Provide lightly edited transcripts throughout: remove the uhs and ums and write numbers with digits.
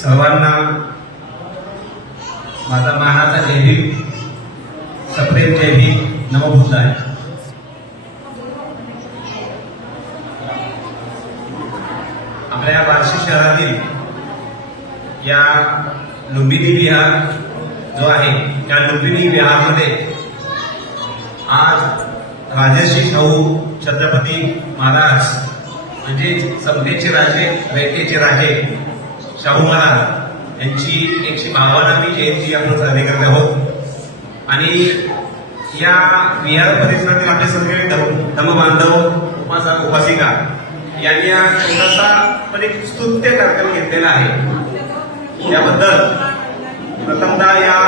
सर्वांना माझा मानाचा जय भीम, सप्रेम जय भीम, नमोबुद्धाय. आपल्या या बार्शी शहरातील या लुंबिनी विहार जो आहे त्या लुंबिनी विहारमध्ये आज राजर्षी शाहू छत्रपती महाराज म्हणजे समतेचे राजे, रयतेचे राजे शाहू महाराज यांची 152वी जयंती आपण साजरी करत आहोत. आणि या विहार परिसरातील आपले सगळे धर्मबांधव, उपासक उपासिका यांनी हा छोटासा पण एक स्तुत्य कार्यक्रम घेतलेला आहे. याबद्दल प्रथमतः या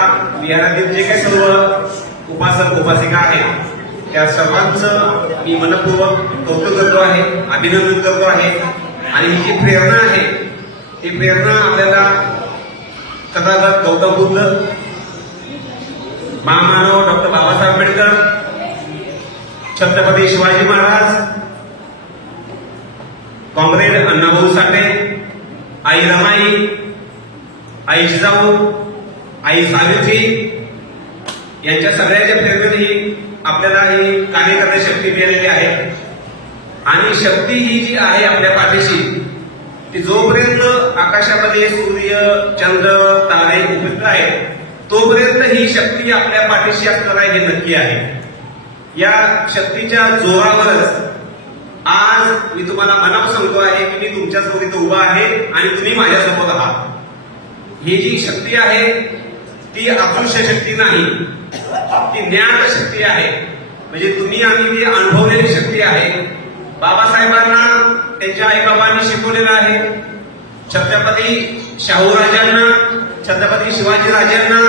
विहारातील जे काही सर्व उपासक उपासिका आहेत त्या सर्वांचं मी मनपूर्वक कौतुक करतो आहे, अभिनंदन करतो आहे. आणि ही जी प्रेरणा आहे ती प्रेरणा आपल्याला तथागत गौतम बुद्ध, महामानव डॉक्टर बाबासाहेब आंबेडकर, छत्रपती शिवाजी महाराज, कॉम्रेड अण्णाभाऊ साठे, आई रमाई, आई जिजाऊ, आई सावित्री यांच्या सगळ्याच्या प्रेरणेने आपल्याला ही कार्य करण्याची शक्ती मिळालेली आहे. आणि शक्ती ही जी आहे आपल्या पाठीशी ती जोपर्यंत आकाशामध्ये सूर्य, चंद्र, तारे उपस्थित आहेत तोपर्यंत ही शक्ती आपल्या पाठीशी असणार आहे हे नक्की आहे. या शक्तीच्या जोरावरच आज मी तुम्हाला मनापासून सांगतो आहे की मी तुमच्यासमोर इथं उभा आहे आणि तुम्ही माझ्यासमोर आहात. ही जी शक्ती आहे ती अदृश्य शक्ती नाही, ती ज्ञात शक्ती आहे. म्हणजे तुम्ही आम्ही ती अनुभवलेली शक्ती आहे. बाबासाहेबांना त्यांच्या आईबाबांनी शिकवलेलं आहे. छत्रपती शाहूराजांना, छत्रपती शिवाजी राजांना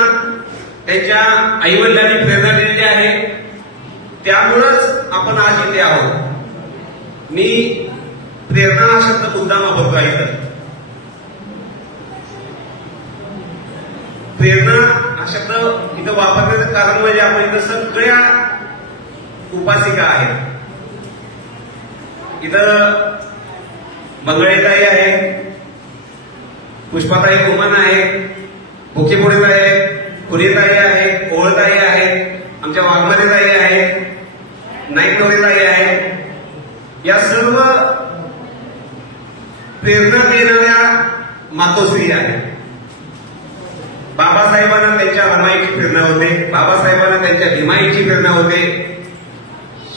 त्यांच्या आईवडिलांनी प्रेरणा दिलेली आहे. त्यामुळंच आपण आज इथे आहोत. मी प्रेरणा हा शब्द मुद्दाम वापरतो आहे. प्रेरणा हा शब्द इथं वापरण्याचं कारण म्हणजे आपण इथं सगळ्या उपासिका आहेत. इथं मंगळेताई आहे, पुष्पाताई गोमन आहे, भुकेपोळीताई आहे, खुरीताई आहे, ओळताई आहे, आमच्या वाघमारेताई आहे, नाईकनवरेताई आहे. या सर्व प्रेरणा देणाऱ्या मातोश्री आहेत. बाबासाहेबांना त्यांच्या रमाईची प्रेरणा होते, बाबासाहेबांना त्यांच्या भीमाईची प्रेरणा होते,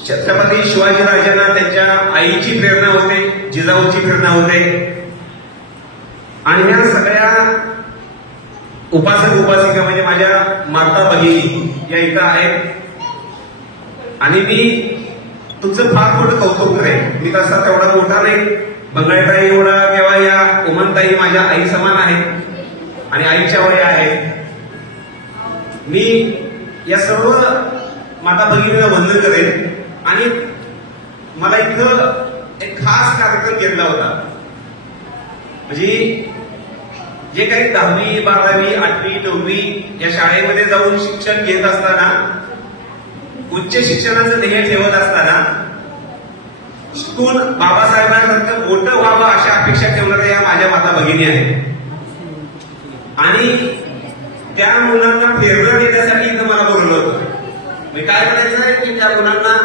छत्रपती शिवाजी राजांना त्यांच्या आईची प्रेरणा होते, जिजाऊची प्रेरणा होते. आणि या सगळ्या उपासक उपासिका म्हणजे माझ्या माता भगिनी या इथं आहेत. आणि मी तुमचं फार मोठं कौतुक करेन. मी तसा तेवढा मोठा नाही, बंगाळताई एवढा किंवा या उमनताई माझ्या आई समान आहेत आणि आईच्या वय आहेत. मी या सर्व माता भगिनीला वंदन करेन. आणि मला इथं एक खास कार्यक्रम घेतला होता. म्हणजे जे काही 10वी 12वी 8वी 9वी या शाळेमध्ये जाऊन शिक्षण घेत असताना, उच्च शिक्षणाचं ध्येय ठेवत असताना शिकून बाबासाहेबांसारखं मोठं व्हावं अशा अपेक्षा ठेवणाऱ्या या माझ्या माता भगिनी आहेत. आणि त्या मुलांना प्रेरणा देण्यासाठी इथं मला बोलवलं होतं. मी काय म्हणायचं आहे की त्या मुलांना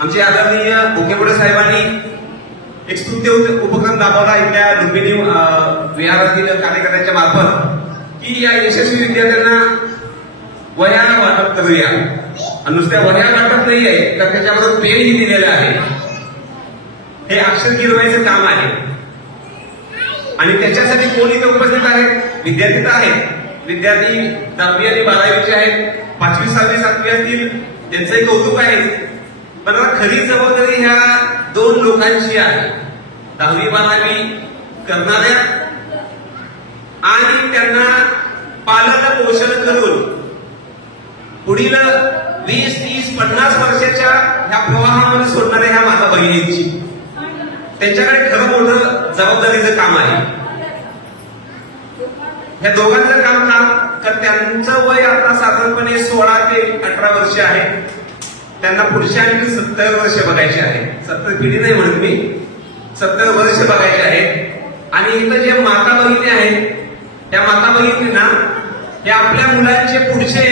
आमचे आदरणीय भुकेपोळे साहेबांनी एक स्तुत्य उपक्रम दाखवला इथल्या लुंबिनी विहारातील कार्यकर्त्यांच्या मार्फत की या यशस्वी विद्यार्थ्यांना वह्या वाटप करूया. आणि नुसत्या वह्या वाटप नाही आहे तर त्याच्याबरोबर पेनही दिलेलं आहे. हे अक्षर गिरवायचं काम आहे. आणि त्याच्यासाठी कोण इथे उपस्थित आहेत? विद्यार्थी तर आहेत. विद्यार्थी 10वी आणि 12वीचे आहेत, 5वी 6वी 7वी असतील, त्यांचंही कौतुक आहे. पण खरी जबाबदारी ह्या 2 लोकांची आहे. 10वी 12वी करणाऱ्या आणि त्यांना पालन पोषण करून पुढील 20, 30, 50 वर्षाच्या ह्या प्रवाहामध्ये सोडणाऱ्या ह्या माता भगिनींची त्यांच्याकडे खरं मोठं जबाबदारीचं काम आहे. ह्या दोघांचं काम त्यांचं वय आता साधारणपणे 16 ते 18 वर्ष आहे. त्यांना पुढच्या आणखी 70 वर्ष बघायचे आहे. 70 पिढी नाही म्हणत मी, 70 वर्ष बघायचे आहेत. आणि इथं जे माता भगिनी आहेत त्या माता बघितली ना, हे आपल्या मुलांचे पुढचे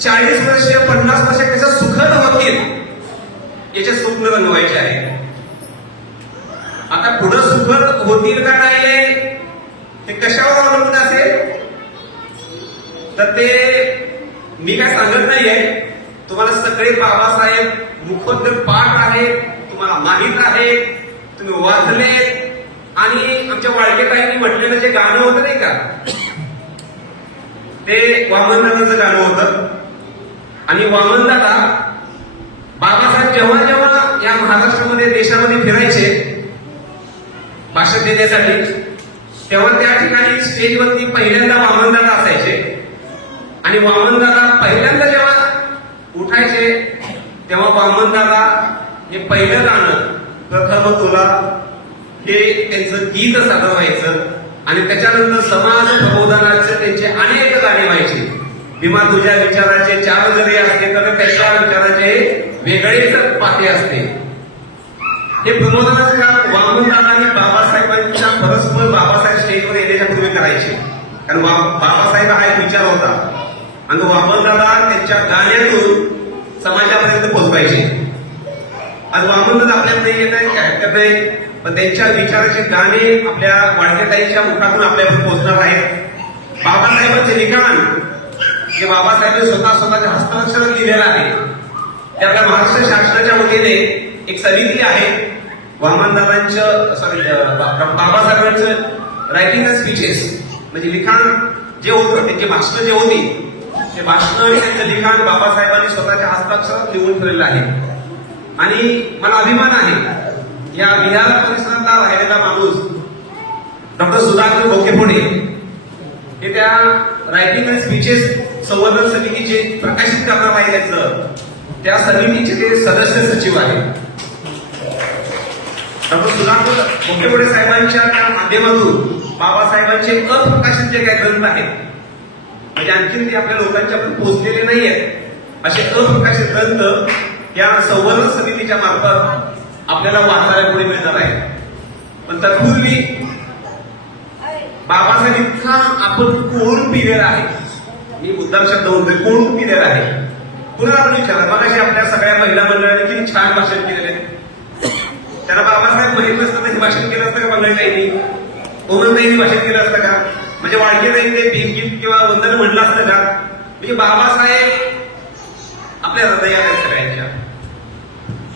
40 वर्ष 50 वर्ष कसं सुखद होतील याचे स्वप्न रंगवायचे आहे. आता पुढं सुखद होतील का नाहीये ते कशावर अवलंबून असेल तर ते मी काय सांगत नाहीये. तुम्हाला सगळे बाबासाहेब मुखोद्गत पाठ आहे, तुम्हाला माहित आहे, तुम्ही वाचले. आणि आमच्या वाळकेताईंनी म्हटलेलं जे गाणं होतं नाही का, ते वामनदादाचं गाणं होतं. आणि वामनदादा बाबासाहेब जेव्हा जेव्हा या महाराष्ट्रामध्ये देशामध्ये फिरायचे भाषण देण्यासाठी, तेव्हा त्या ठिकाणी स्टेजवरती पहिल्यांदा वामनदादा असायचे. आणि वामनदादा पहिल्यांदा जेव्हा उठायचे तेव्हा वामनदादा हे पहिलं गाणं प्रथम तुला हे त्यांचं गीत सादर व्हायचं. आणि त्याच्यानंतर समाज प्रबोधनाचे त्यांचे अनेक गाणे व्हायचे. भीमा तुझ्या विचाराचे 4 जरी असले तर त्याच्या विचाराचे वेगळेच पाते असते. हे प्रबोधनाचं काम वामनदादा आणि बाबासाहेबांच्या परस्पर बाबासाहेब स्टेजवर येण्याच्या पूर्वी करायचे. कारण बाबासाहेब हा एक विचार होता आणि वामनदादा त्यांच्या गाण्यातून समाजापर्यंत पोहोचवायचे. आज वामनदादा आपल्याकडे येत आहेत, काय नाही, पण त्यांच्या विचाराचे गाणे आपल्या वाळकेताईंच्या मुखातून आपल्यापर्यंत पोहोचणार आहेत. बाबासाहेबांचे लिखाण जे बाबासाहेबांनी स्वतःच्या हस्ताक्षरात लिहिलेलं आहे, ते आपल्या महाराष्ट्र शासनाच्या वतीने एक समिती आहे. वामनदादांचं बाबासाहेबांचं रायटिंग द स्पीचेस म्हणजे लिखाण जे होतं, त्यांची भाषणं जे होती, ते भाषणं आणि त्यांचं लिखाण बाबासाहेबांनी स्वतःच्या हस्ताक्षरात लिहून ठेवलेलं आहे. आणि मला अभिमान आहे या विहार परिसरातला राहिलेला माणूस डॉक्टर सुधाकर बोकेपुणे हे त्या रायटिंग अँड स्पीचेस संवर्धन समितीचे प्रकाशित करणार आहे. त्याचं त्या समितीचे ते सदस्य सचिव आहेत. डॉक्टर सुधाकर बोकेपुणे साहेबांच्या त्या माध्यमातून बाबासाहेबांचे अप्रकाशित जे काही ग्रंथ आहेत, म्हणजे आणखीन ते आपल्या लोकांच्यापर्यंत पोहोचलेले नाही आहेत, असे अप्रकाशित ग्रंथ या संवर्धन समितीच्या मार्फत आपल्याला वाचायला पुढे मिळणार आहे. पण तत्पूर्वी बाबासाहेब इतका आपण कोण पिलेला आहे, मी मुद्दाम शब्द म्हणतोय, कोण पिलेला आहे. पुन्हा आपण विचारा, मगाशी आपल्या सगळ्या महिला मंडळाने किती छान भाषण केलेले. त्यांना बाबासाहेब माहित नसतं हे भाषण केलं असतं का मंडळीताईंनी, ओमनताईंनी भाषण केलं असतं का, म्हणजे वाळकेताईंनी भीमगीत किंवा वंदन म्हणलं असतं का. म्हणजे बाबासाहेब आपल्या हृदयात आहेत सगळ्यांच्या.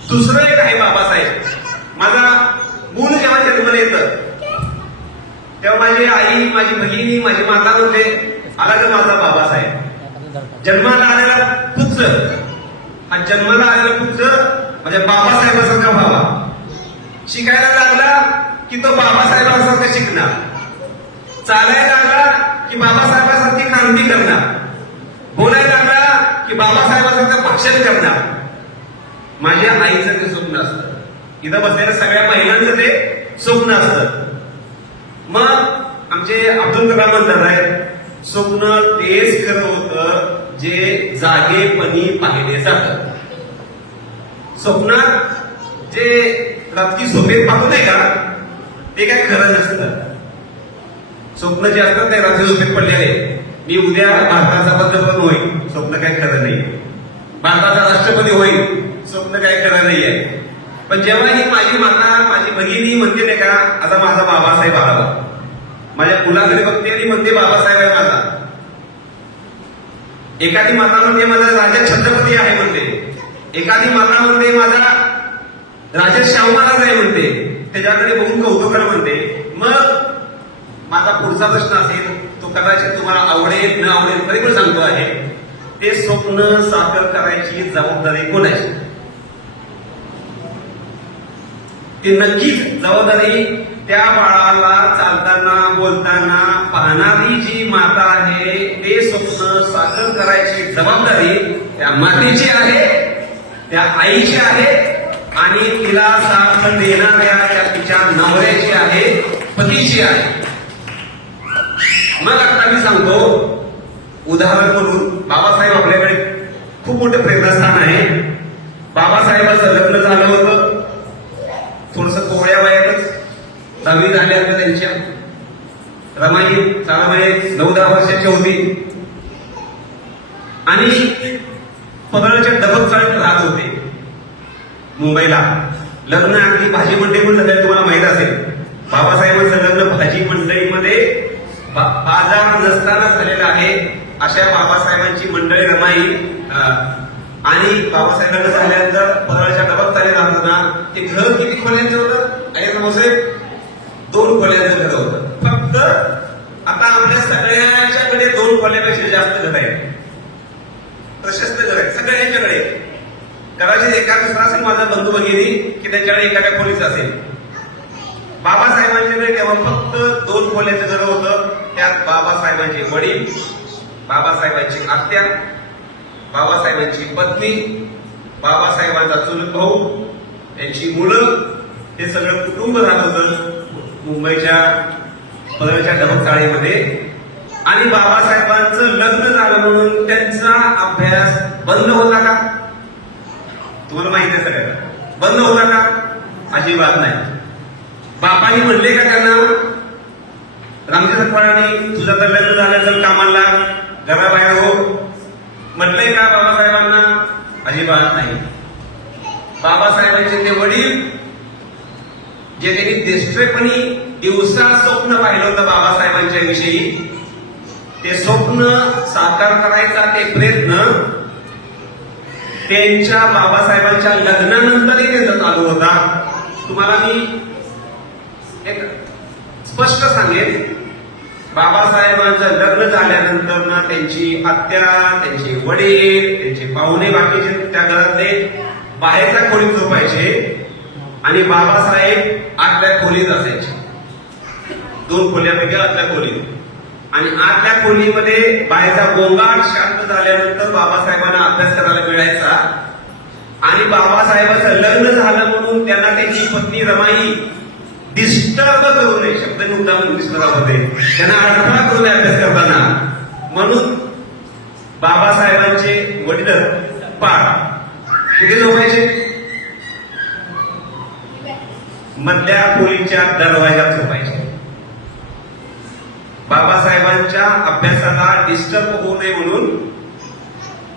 दुसरं एक आहे बाबासाहेब. माझा मूल जेव्हा जन्माला येतं तेव्हा माझी आई, माझी बहिणी, माझी माता म्हणते आला तर माझा बाबासाहेब. जन्माला आलेला पुत्र, हा जन्माला आलेला पुत्र म्हणजे बाबासाहेबासारखा व्हावा. शिकायला लागला की तो बाबासाहेबांसारखा शिकणार, चालायला लागला की बाबासाहेबांसारखी क्रांती करणार, बोलायला लागला की बाबासाहेबांसारखं भाषण करणार. माझ्या आईचं ते स्वप्न असतं, इथं बसलेल्या सगळ्या महिलांचं ते स्वप्न असतं. मग आमचे अब्दुल कलाम म्हणतात आहेत, स्वप्न तेच खरं होतं जे जागेपणी पाहिले जातं. स्वप्नात जे रात्री झोपेत पाहतो नाही का, ते काय खरं नसतं. स्वप्न जे असतात ते रात्री झोपेत पडलेले, मी उद्या भारताचा पंतप्रधान होईल, स्वप्न काय खरं नाही. भारताचा राष्ट्रपती होईल, स्वप्न काय खरं नाही आहे. पण जेव्हा ही माझी माता, माझी बहिणी म्हणते नाही का, आता माझा बाबासाहेब आला, माझ्या मुलाकडे बघते आणि म्हणते बाबासाहेब आहे माझा. एखादी माता म्हणते माझा राजा छत्रपती आहे म्हणते, एखादी माता म्हणते माझा राजा शाहू महाराज आहे म्हणते, त्याच्याकडे बघून कौतुकानं म्हणते. मग माझा पुढचा प्रश्न असेल, तो कदाचित तुम्हाला आवडेल न आवडेल तरी पण सांगतो आहे, ते स्वप्न साकार करायची जबाबदारी कोणाची? ती नक्कीच जबाबदारी त्या बाळाला चालताना बोलताना पाहणारी जी माता आहे, ते स्वप्न साकार करायची जबाबदारी त्या मातेची आहे, त्या आईची आहे आणि तिला साथ देणाऱ्या त्या तिच्या नवऱ्याची आहे, पतीची आहे. मग आता मी सांगतो उदाहरण म्हणून, बाबासाहेब आपल्याकडे खूप मोठं प्रेरणास्थान आहे. बाबासाहेबांचं लग्न झालं होतं थोडस कोवळ्या वयातच, 10वी झाल्या होत्या त्यांच्या. रमाई साधारण 9-10 वर्षाची होती आणि पदराच्या डबल चाळीत राहत होते मुंबईला. लग्न अगदी भाजी मंडई पण झालं, तुम्हाला माहित असेल. बाबासाहेबांचं लग्न भाजी मंडईमध्ये बाजार नसताना झालेलं आहे. अशा बाबासाहेबांची मंडळी रमाई आणि बाबासाहेब लग्न झाल्यानंतर पदराच्या डबल चाळीत राहत होता. ते घर किती खोल्यांचं होतं? आहे भाऊसाहेब 2 खोल्यांचं घर होतं फक्त. आता आपल्या सगळ्यांच्याकडे 2 खोल्यापेक्षा जास्त घर आहेत, प्रशस्त घर आहे सगळ्यांच्याकडे. कदाचित एका दुसरा असेल माझा बंधू भगिनी की त्यांच्याकडे एखाद्या खोलीच असेल. बाबासाहेबांच्याकडे तेव्हा फक्त 2 खोल्याचं घर होतं. त्यात बाबासाहेबांचे वडील, बाबासाहेबांची आत्या, बाबासाहेबांची पत्नी, बाबासाहेबांचा चुलत भाऊ, त्यांची मुलं, हे सगळं कुटुंब राहत होतं मुंबईच्या पदराच्या डबल चाळीमध्ये. आणि बाबासाहेबांचं लग्न झालं म्हणून त्यांचा अभ्यास बंद होता का? तुम्हाला माहिती आहे सगळ्यांना. बंद होता का? अजिबात नाही. बापाने म्हणले का त्यांना रामचंद्र फळाने तुझं तर लग्न झालं तर कामाला घराबाहेर हो? म्हटलंय का बाबासाहेबांना? अजिबात नाही. बाबासाहेबांचे ते वडील जे त्यांनी देशप्रेमपणी दिवसा स्वप्न पाहिलं होतं बाबासाहेबांच्या विषयी, ते स्वप्न साकार करायचा ते प्रयत्न त्यांच्या बाबासाहेबांच्या लग्नानंतरही त्यांचा चालू होता. तुम्हाला मी एक स्पष्ट सांगेन, बाबासाहेबांचं लग्न झाल्यानंतर ना त्यांची आत्या, त्यांचे वडील, त्यांचे पाहुणे बाकीचे त्या घरातले बाहेरच्या खोलीत झोपायचे आणि बाबासाहेब आतल्या खोलीत असायचे. 2 खोल्यापैकी आतल्या खोलीत. आणि आतल्या खोलीमध्ये बाहेरचा गोंगाट शांत झाल्यानंतर बाबासाहेबांना अभ्यास करायला मिळायचा. आणि बाबासाहेबांचं लग्न झालं म्हणून त्यांना त्यांची पत्नी रमाई डिस्टर्ब करू नये, शब्द मुद्दाम होते, त्यांना अडथळा करू नये अभ्यास करताना म्हणून बाबासाहेबांचे वडील कुठे झोपायचे? मधल्या खोलीच्या दरवाजात झोपायचे. बाबासाहेबांच्या अभ्यासाला डिस्टर्ब होऊ नये म्हणून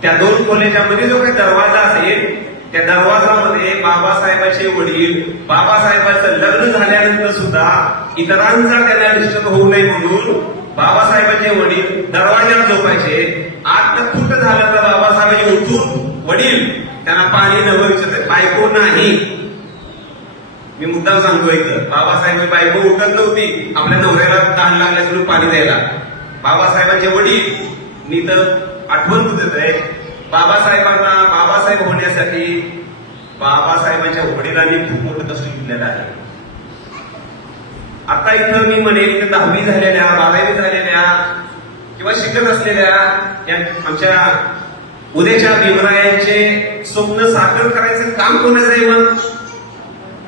त्या 2 खोल्याच्या मध्ये जो काही दरवाजा असेल त्या दरवाजामध्ये बाबासाहेबांचे वडील, बाबासाहेबांचं लग्न झाल्यानंतर सुद्धा इतरांचा त्यांना डिस्टर्ब होऊ नये म्हणून बाबासाहेबांचे वडील दरवाजात झोपायचे. आत फुट झालं तर बाबासाहेबांचे उठून वडील त्यांना पाणी न विचारत, बायको नाही. मी मुद्दाम सांगतो इथं, बाबासाहेब बायको उठत नव्हती आपल्या नवऱ्याला ताण लागल्यास पाणी द्यायला. बाबासाहेबांचे वडील, मी तर आठवण देत आहे, बाबासाहेबांना बाबासाहेब होण्यासाठी बाबासाहेबांच्या वडिलांनी खूप मोठं कष्ट घेतलेलं आहे. आता इथं मी म्हणेन की 10वी झालेल्या, 12वी झालेल्या किंवा शिकत असलेल्या आमच्या उद्याच्या भीमरायांचे स्वप्न साकार करायचं काम कोणाचं आहे? मग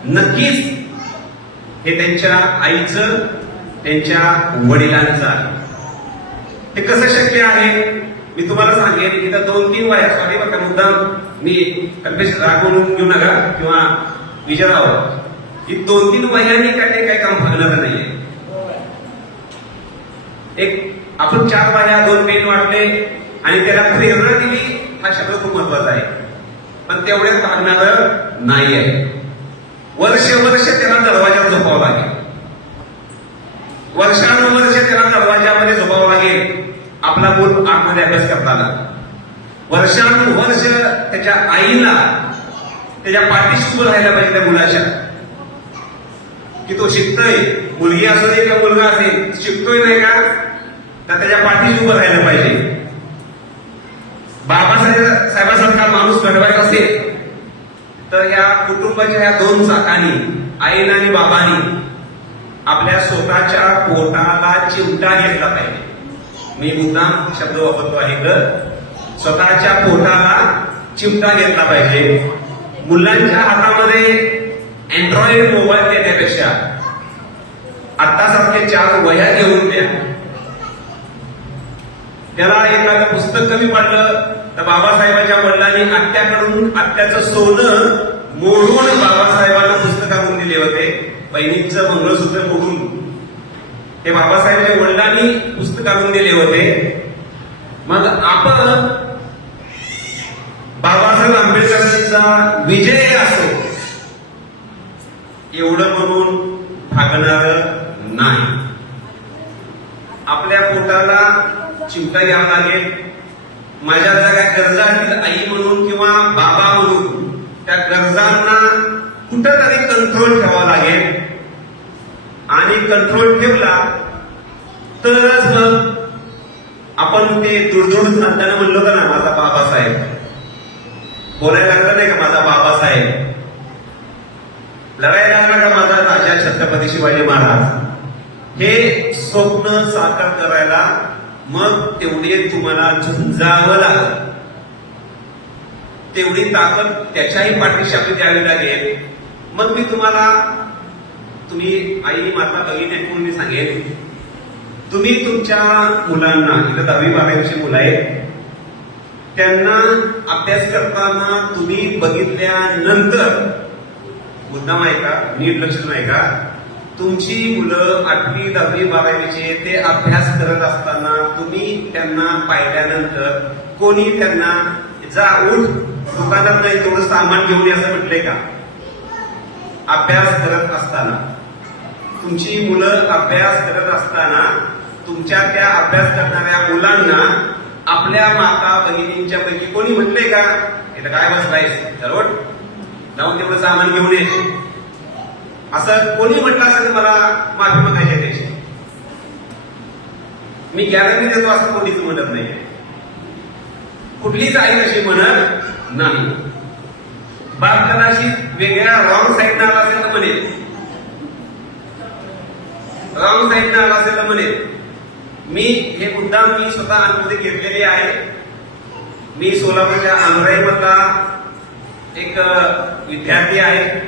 नक्कीच हे त्यांच्या आईचं, त्यांच्या वडिलांचं आहे. हे कसं शक्य आहे? मी तुम्हाला सांगेन, इथं 2-3 वह्या, सॉरी बघा मुद्दाम मी कल्पेश रागवून घेऊ नका किंवा विचाराव, ही 2-3 वह्यांनी काही काम भागणार नाहीये. एक आपण 4 वह्या 2 पेन वाटले आणि त्याला प्रेरणा दिली, हा शब्द खूप महत्वाचा आहे, पण तेवढ्याच भागणार नाही आहे. वर्ष त्याला दरवाजात झोपावं लागेल, वर्षानुवर्ष त्याला दरवाजामध्ये झोपावं लागेल आपला मूल आतमध्ये अभ्यास करताना. वर्षानुवर्ष त्याच्या आईला त्याच्या पाठीशी उभं राहायला पाहिजे त्या मुलाच्या, की तो शिकतोय, मुलगी असू दे किंवा मुलगा असेल, शिकतोय नाही का, तर त्याच्या पाठीशी उभं राहायला पाहिजे. बाबासाहेबांसारखा माणूस घडवायचा असेल तर या कुटुंबाच्या ह्या 2 चाकांनी, आईला आणि बाबांनी आपल्या स्वतःच्या पोटाला चिमटा घेतला पाहिजे. मी मुद्दाम शब्द वापरतो आहे तर स्वतःच्या पोटाला चिमटा घेतला पाहिजे. मुलांच्या हातामध्ये अँड्रॉइड मोबाईल देण्यापेक्षा आत्तासारखे 4 वह्या घेऊन द्या. त्याला एखादं पुस्तक कमी पडलं तर बाबासाहेबांच्या वडिलांनी आत्याचं सोनं मोडून बाबासाहेबांना पुस्तक आणून दिले होते. बहिणीचं मंगळसूत्र मोडून ते बाबासाहेबांच्या वडिलांनी पुस्तक आणून दिले होते. मग आपण बाबासाहेब आंबेडकरांचा विजय असो एवढं म्हणून भागणार नाही. आपल्या पोटाला चिमटा घ्यावा लागेल. माझ्या ज्या काही गरजा असतील आई म्हणून किंवा बाबा म्हणून त्या गरजांना कुठंतरी कंट्रोल ठेवावा लागेल. आणि कंट्रोल ठेवला तरच मग आपण ते दुडदुड सांगताना म्हणलो का ना माझा बाबासाहेब, बोलायला लागला नाही का माझा बाबासाहेब, लढायला लागला का माझा राजा छत्रपती शिवाजी महाराज. हे स्वप्न साकार करायला मग तेवढे तुम्हाला झुंजावं लागलं. तेवढी ताकद त्याच्याही पाठीशी आपली द्यावी लागेल. मग मी तुम्ही आई माता बघितली म्हणून मी सांगेन, तुम्ही तुमच्या मुलांना, इथं 10वी-12वीची मुलं आहेत, त्यांना अभ्यास करताना तुम्ही बघितल्यानंतर मुद्दाम ऐका, नीट लक्षात ऐका, तुमची मुलं 8वी, 10वी, 12वीचे ते अभ्यास करत असताना तुम्ही त्यांना पाहिल्यानंतर कोणी त्यांना जा उठ दुकानात नाही तेवढं सामान घेऊन ये असं म्हटलंय का? अभ्यास करत असताना तुमची मुलं अभ्यास करत असताना तुमच्या त्या अभ्यास करणाऱ्या मुलांना आपल्या माता भगिनींच्या पैकी कोणी म्हटलंय का इथं काय बसलायस जरवट जाऊन तेवढं सामान घेऊन ये असं कोणी म्हटलं असेल तर मला माफी मागायची आहे त्याची. मी गॅरंटी देतो असं कोणीच म्हणत नाही. कुठलीच आई अशी म्हणत नाही. बालपणाशी वेगळ्या रॉंग साईडनं आला असेल तर म्हणेल, रॉंग साईडनं आला असेल तर म्हणेल. मी हे मुद्दाम मी स्वतः अनुभूती घेतलेली आहे. मी सोलापूरच्या आंध्राईमधला एक विद्यार्थी आहे.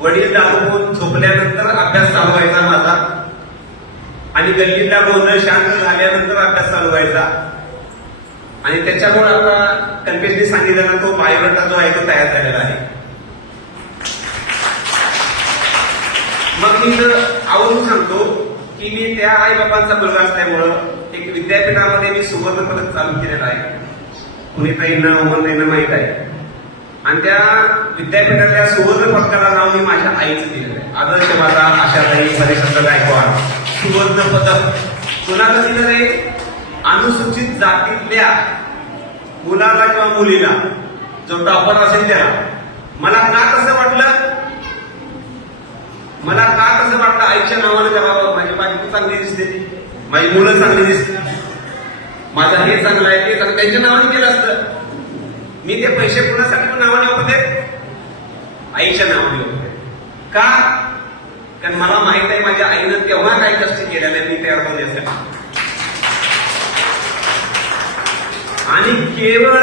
वडील दाखवून झोपल्यानंतर अभ्यास चालू व्हायचा माझा आणि गल्लीतला गोंधळ शांत झाल्यानंतर अभ्यास चालू व्हायचा. आणि त्याच्यामुळे आता कन्फेसली सांगितलं तो बायोडाटा जो आहे तो तयार झालेला आहे. मग मी आवर्जून सांगतो की मी त्या आई बाबांचा मुलगा असल्यामुळं एक विद्यापीठामध्ये मी सुवर्ण पदक चालू केलेलं आहे. पुणेताईंना उमरताईंना माहित आहे. आणि त्या विद्यापीठातल्या सुवर्ण पदकाला नाव मी माझ्या आईचं दिलेलं आहे. आदर्श माझा आशाताई हरिश्चंद्र गायकवाड सुवर्ण पदक कुणाला दिलं आहे? अनुसूचित जातीतल्या मुलाला किंवा मुलीला जो टॉपर असेल त्याला. मला का कसं वाटलं? मला का कसं वाटलं? आईच्या नावानं त्या बाबा माझी बायको चांगली दिसते, माझी मुलं चांगली दिसते, माझं हे चांगलं आहे ते चांगलं, त्यांच्या नावाने केलं असतं. मी ते पैसे कुणासाठी पण नावाने होते? आईच्या नावाने होते. का? कारण मला माहित आहे माझ्या आईनं तेव्हा काही कष्ट केलेलं आहे मी तयार होण्यासाठी. आणि केवळ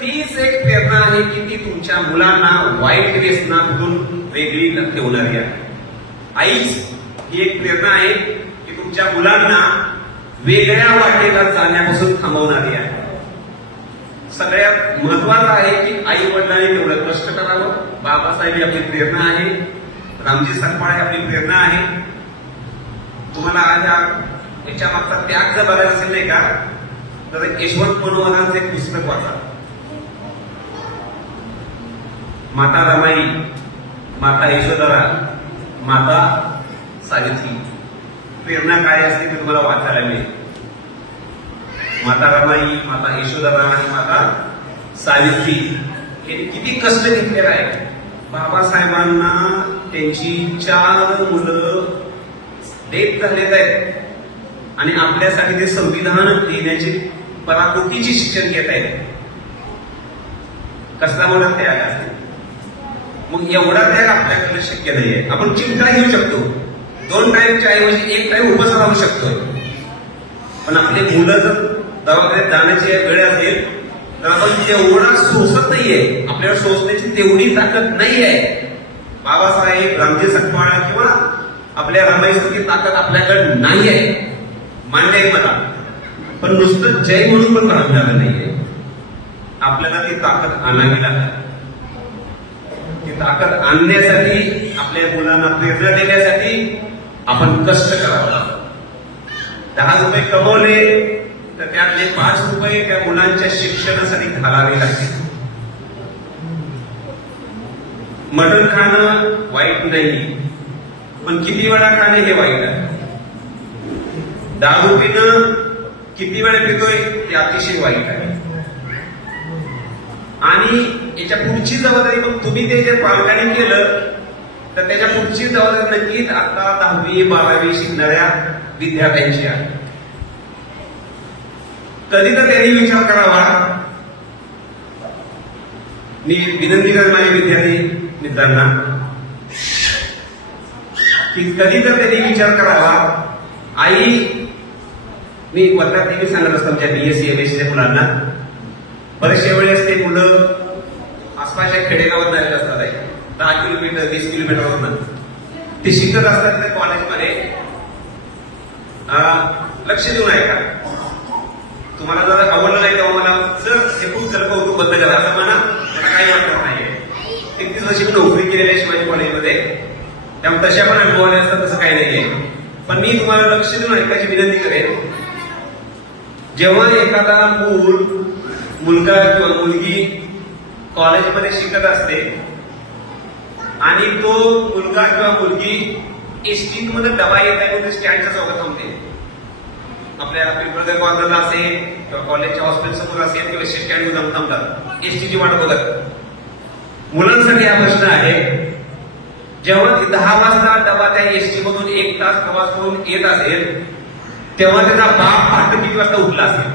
तीच एक प्रेरणा आहे की ती तुमच्या मुलांना वाईट व्यसनामधून वेगळी ठेवणारी आहे. आईच ही एक प्रेरणा आहे की तुमच्या मुलांना वेगळ्या वाटेला जाण्यापासून थांबवणारी आहे. सगळ्यात महत्वाचं आहे की आई वडिलांनी तेवढं कष्ट करावं. बाबासाहेब ही आपली प्रेरणा आहे. रामजी सकपाळ ही आपली प्रेरणा आहे. तुम्हाला आज याच्या मागचा त्याग जर बघायला असेल नाही का तर यशवंत मनोहरांचं एक पुस्तक वाचा. माता रमाई, माता यशोधरा, माता सावित्री. प्रेरणा काय असते ते तुम्हाला वाचायला मिळेल. माता रमाई, माता यशोधरा आणि माता सावित्री हे किती कष्ट घेतलेलं आहे. बाबासाहेबांना त्यांची 4 मुलं डेथ झालेत आहेत आणि आपल्यासाठी ते संविधान लिहिण्याची पराकोटीची शिक्षण घेत आहेत. कसला मोठा त्याग असेल. मग एवढा त्याग आपल्याकडे शक्य नाहीये. आपण चिंता घेऊ शकतो, 2 टाइमच्या ऐवजी 1 टाइम उपवास राहू शकतो. पण आपले मुलं जर दवाखान्यात जाण्याची वेळ असेल तर आपण तेवढा सोसत नाहीये. आपल्याला सोसण्याची तेवढी ताकद नाही आहे. बाबासाहेब, रामजी सकपाळ किंवा आपल्या रमाईसारखी ताकद आपल्याकडे नाही आहे. मान्य आहे मला. पण नुसतं जय म्हणून पण भागणार नाहीये. आपल्याला ती ताकद आणावी लागते. ती ताकद आणण्यासाठी आपल्या मुलांना प्रेरणा देण्यासाठी आपण कष्ट करावं लागतं. ₹10 कमवले तर त्यातले ₹5 त्या मुलांच्या शिक्षणासाठी घालावे लागतील. मटण खाणं वाईट नाही, पण किती वेळा खाणे हे वाईट आहे. दारू पिणं किती वेळा पितोय ते अतिशय वाईट आहे. आणि याच्या पुढची जबाबदारी मग तुम्ही ते जर पालकांनी केलं तर त्याच्या पुढची जबाबदारी नक्कीच आता 10वी 12वी शिकणाऱ्या विद्यार्थ्यांची आहे. कधी तर त्यांनी विचार करावा. मी विनंती करत माझ्या विद्यार्थी मित्रांना की कधी तर त्यांनी विचार करावा. आई, मी वर्गात नेहमी सांगत असतो आमच्या BSc MSc मुलांना, बरेचशा वेळेस ते मुलं आसपासच्या खेडेगावात झालेले असतात, 10 किलोमीटर 20 किलोमीटरवरून ते शिकत असतात त्या कॉलेजमध्ये. लक्ष देऊन ऐका. तुम्हाला जर आवडलं नाही तेव्हा मला सर हे खूप जर कौतुक बंद करा असं म्हणा, मला काही वाटत नाहीये. 33 वर्षी नोकरी केलेली आहे शिवाजी कॉलेजमध्ये, त्यामुळे तशा पण अनुभवाने असतात, तसं काही नाहीये. पण मी तुम्हाला लक्ष देऊन ऐकायची विनंती करेन. जेव्हा एखादा मुलगा किंवा मुलगी कॉलेजमध्ये शिकत असते आणि तो मुलगा किंवा मुलगी एसटी मध्ये डबा येत आहे म्हणजे स्टँडच्या चौकात थांबते. आपल्या पिंपळगाव कॉर्नरला असेल किंवा कॉलेजच्या हॉस्पिटल समोर असेल किंवा एसटी स्टँड जाऊन थांबतात एसटीची वाट बघत. मुलांसाठी हा प्रश्न आहे. जेव्हा 10 वाजता डबा त्या एसटी मधून 1 तास प्रवास करून येत असेल तेव्हा त्याचा बाप पहाटे किती वाजता उठला असेल.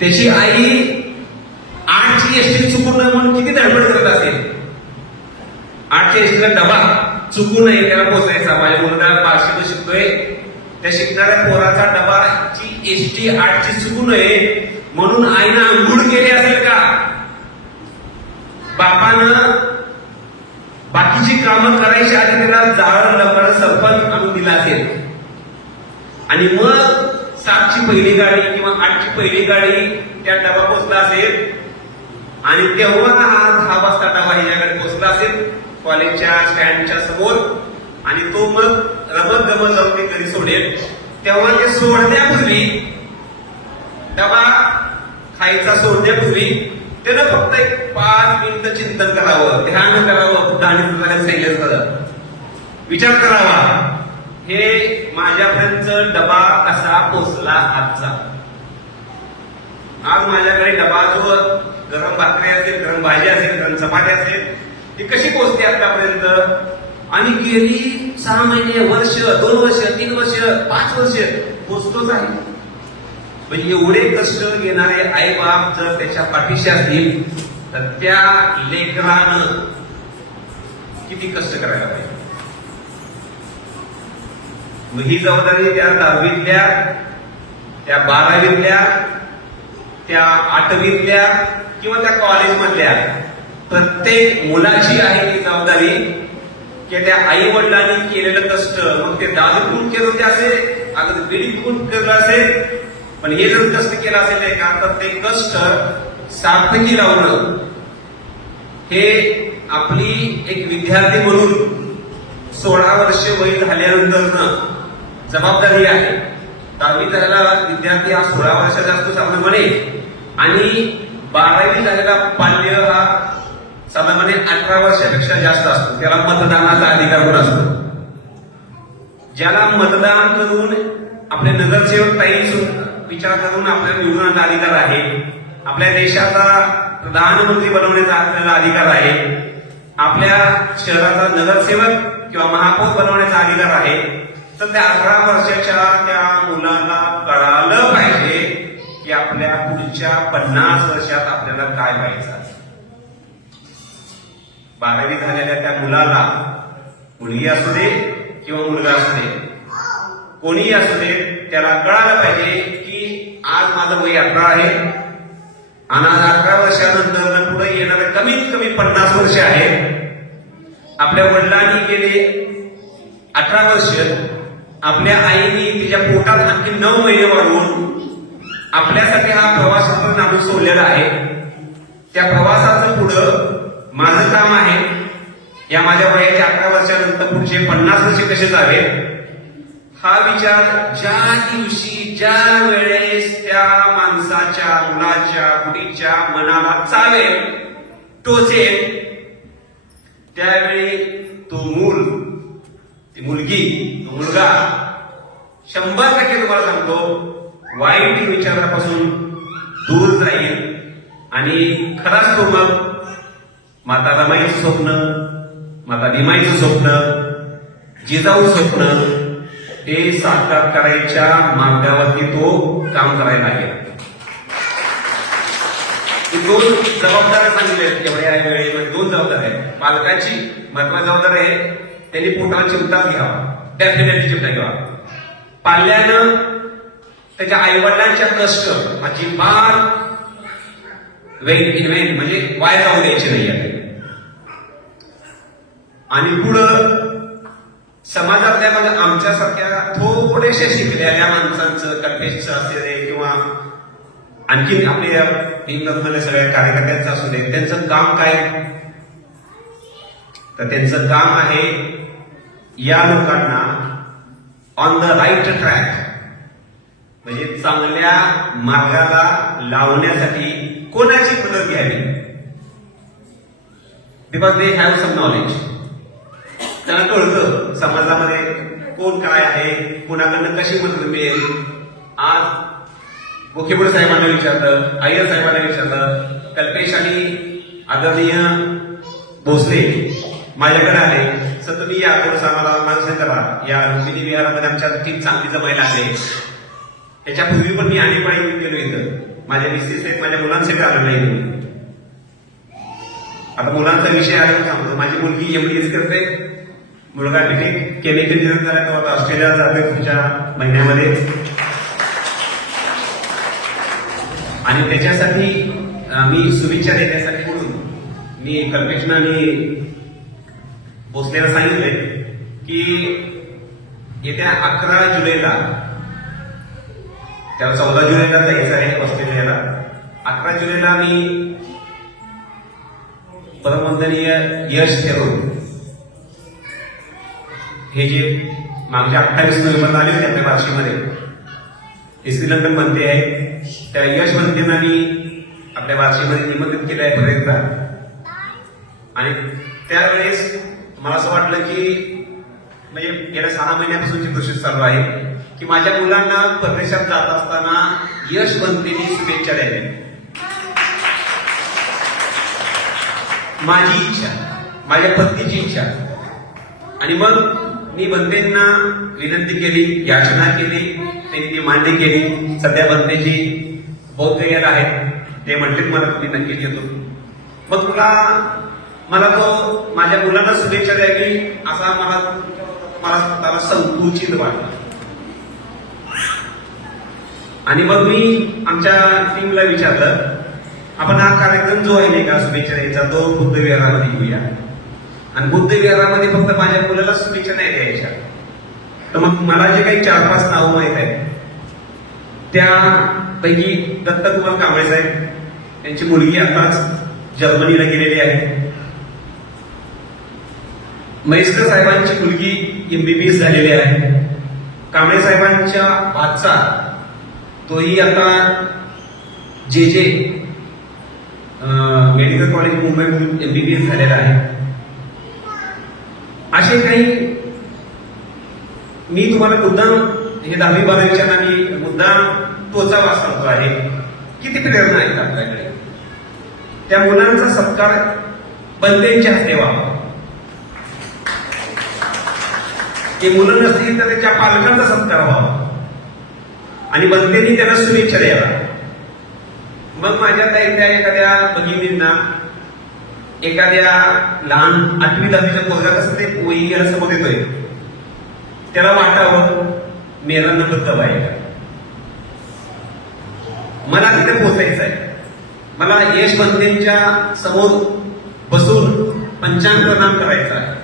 त्याची आई 8ची एसटी चुकू नये म्हणून किती धडपड करत असेल. 8च्या एसटीला डबा चुकू नये त्याला पोहोचायचा. माझ्या मुलगा 1200 शिकतोय, त्या शिकणाऱ्या पोराचा डबाची एसटी 8ची चुकू नये म्हणून आईनं अंघोळ केली असेल का? बापानं बाकीची कामं करायची आधी त्याला जाळं लपड सरपंच आणून दिला असेल आणि मग 7ची पहिली गाडी किंवा 8ची पहिली गाडी त्या डबा पोहोचला असेल आणि तेव्हा हा 10 वाजता डबा ह्याच्याकडे पोहोचला असेल कॉलेजच्या स्टँडच्या समोर आणि तो मग रमत गमत जाऊन ते घरी सोडेल. तेव्हा ते सोडण्यापूर्वी डबा खायचा सोडण्यापूर्वी त्यानं फक्त 5 मिनिटं चिंतन करावं, ध्यान करावं, सांगितलं करावं, विचार करावा हे माझ्यापर्यंत डबा कसा पोचला आजचा. आज माझ्याकडे डबा जो गरम भाकरी असेल, गरम भाजी असेल, गरम चपाती असेल, ती कशी पोचते आतापर्यंत. आणि गेली 6 महिने, वर्ष, 2 वर्ष, 3 वर्ष, 5 वर्ष पोचतोच आहे. म्हणजे एवढे कष्ट घेणारे आई बाप जर त्याच्या पाठीशी असतील तर त्या लेकरानं किती कष्ट करायला पाहिजे. मग ही जबाबदारी त्या 10वीतल्या, त्या 12वीतल्या, त्या 8वीतल्या किंवा त्या कॉलेजमधल्या प्रत्येक मुलाची आहे ती जबाबदारी की त्या आई वडिलांनी केलेलं कष्ट, मग ते दारूतून केलं ते असेल, अगदी पिढीतून केलं असेल, पण हे जर कष्ट केलं असेल का तर ते कष्ट सार्थकी लावणं हे आपली एक विद्यार्थी म्हणून 16 वर्ष वय झाल्यानंतर जबाबदारी आहे. 10वी झालेला विद्यार्थी हा 16 वर्षाचा असतो साधारणपणे आणि 12वी झालेला बाल्य हा साधारणपणे 18 वर्षापेक्षा जास्त असतो. त्याला मतदानाचा अधिकार पण असतो. ज्याला मतदान करून आपले नगरसेवक ताई विचार करून आपल्याला निवडण्याचा अधिकार आहे, आपल्या देशाचा प्रधानमंत्री बनवण्याचा आपल्याला अधिकार आहे, आपल्या शहराचा नगरसेवक किंवा महापौर बनवण्याचा अधिकार आहे, तर त्या 18 वर्षाच्या त्या मुलाला कळालं पाहिजे की आपल्या पुढच्या 50 वर्षात आपल्याला काय पाहिजे. 12वी झालेल्या त्या मुलाला, मुलगी असू दे किंवा मुलगा असू दे, कोणीही असू दे, त्याला कळालं पाहिजे की आज माझं वय 18 आहे आणि आज 18 वर्षानंतर पुढे येणारे कमीत कमी 50 वर्ष आहेत. आपल्या वडिलांनी गेले 18 वर्ष, आपल्या आईने तिच्या पोटात आणखी 9 महिने वाढवून आपल्यासाठी हा प्रवास आणून सोडलेला आहे. त्या प्रवासाचं पुढं माझं काम आहे या माझ्या वयाच्या 18 वर्षानंतर पुढचे 50 वर्ष कसे जावे हा विचार ज्या दिवशी ज्या वेळेस त्या माणसाच्या मुलाच्या मुलीच्या मनाला चावेल टोचेल त्यावेळी तो मूल ती मुलगी तो मुलगा 100% तुम्हाला सांगतो वाईट विचारापासून दूर जाईल आणि खराच तो मग माता रमाईचं स्वप्न माता भीमाईचं स्वप्न जिजाऊ स्वप्न हे साकार करायच्या मार्गावरती तो काम करायला लागेल. दोन जबाबदाऱ्या सांगितल्या एवढ्या वेळेमध्ये. दोन जबाबदाऱ्या आहेत. पालकाची महत्वाची जबाबदारी आहे त्यांनी पोटाला चिमटा घ्यावा डेफिनेटली चिमटा घ्यावा. पाल्यानं त्याच्या आईवडिलांच्या कष्ट अजिबात म्हणजे वाया जाऊ द्यायचे नाही आहे. आणि पुढं समाजातल्या मग आमच्यासारख्या थोडेसे शिकलेल्या माणसांचं कल्पेशचं असू दे किंवा आणखी आपल्या भीमरत्नाच्या सगळ्या कार्यकर्त्यांचं असू दे त्यांचं काम काय तर त्यांचं काम आहे या लोकांना ऑन द राईट ट्रॅक म्हणजे चांगल्या मार्गाला लावण्यासाठी कोणाची मदत घ्यावी because they have some knowledge. त्यांना कळतं समाजामध्ये कोण काय आहे कोणाकडनं कशी मदत मिळेल. आज मुख्यमंत्री साहेबांना विचारलं अय्यर साहेबांना विचारलं कल्पेश आणि आदरणीय भोसले माझ्याकडे आले सर तुम्ही या थोडंसं आम्हाला मार्गदर्शन करा या मिनी विहारामध्ये आमच्या टीम चांगली जमायला लागले. त्याच्यापूर्वी पण मी अनेक वेळा येऊन गेलो इथं माझ्या मिसेस आहेत माझ्या मुलांसाठी आलो नाही. आता मुलांचा विषय आला सांगतो माझी मुलगी MBS करते मुलगा केमिकल इंजिनिअर झाला तो आता ऑस्ट्रेलियाला जातोय पुढच्या महिन्यामध्ये. आणि त्याच्यासाठी मी शुभेच्छा देण्यासाठी म्हणून मी कल्पेशना आणि भोसलेला सांगितलंय की येत्या 11 जुलैला त्याला 14 जुलैला जायचं आहे ऑस्ट्रेलियाला. 11 जुलैला मी परमवंदनीय यश थेरोर हे जे मागच्या 28 नोव्हेंबरला आले होते आपल्या बार्शीमध्ये हे श्रीलंकन बनते आहे त्या यश बनतेना मी आपल्या बार्शीमध्ये निमंत्रित केलं आहे परत एकदा. आणि त्यावेळेस मला असं वाटलं की म्हणजे गेल्या 6 महिन्यापासूनची प्रोसेस चालू आहे की माझ्या मुलांना परदेशात जात असताना यश बनतेने शुभेच्छा द्यावी माझी इच्छा माझ्या पत्नीची इच्छा. आणि मग मी बनतेंना विनंती केली याचना केली त्यांनी ती मान्य केली. सध्या बनतेची बौद्ध गेला आहे ते म्हटले मला तुम्ही नक्कीच येतो. मग मला तो माझ्या मुलांना शुभेच्छा द्यावी असा मला स्वतःला संकुचित वाटलं. आणि मग मी आमच्या टीमला विचारलं आपण हा कार्यक्रम जो आहे नाही का शुभेच्छा द्यायचा तो बुद्ध विहारामध्ये घेऊया. आणि बुद्ध विहारामध्ये फक्त माझ्या मुलाला शुभेच्छा नाही द्यायच्या तर मग मला जे काही 4-5 नावं माहित आहेत त्यापैकी दत्तकुमार कांबळे साहेब त्यांची मुलगी आताच जर्मनीला गेलेली आहे. म्हैसकर साहेबांची मुलगी MBBS झालेली आहे. कांबळे साहेबांच्या भाचा तोही आता जे मेडिकल कॉलेज मुंबईमधून MBBS झालेला आहे. असे काही मी तुम्हाला मुद्दाम हे 10वी-12वीच्या मी मुद्दाम तोचा वास करतो आहे. किती प्रेरणा आहेत आपल्याकडे. त्या मुलांचा सत्कार बनतेंच्या हस्ते व्हावा. ते मुलं नसतील तर त्याच्या पालकांचा सत्कार व्हावा आणि बनतेनी त्यांना शुभेच्छा द्यावा. मग माझ्या त्या एखाद्या भगिनींना एखाद्या लहान 8वी-10वीच्या पोरगा कसं ते पोई समोर येतोय त्याला वाटावं मेरा नंबर कब आहे. मला तिथे पोहोचायचं आहे. मला यश बंदेंच्या समोर बसून पंचांग प्रणाम करायचा आहे.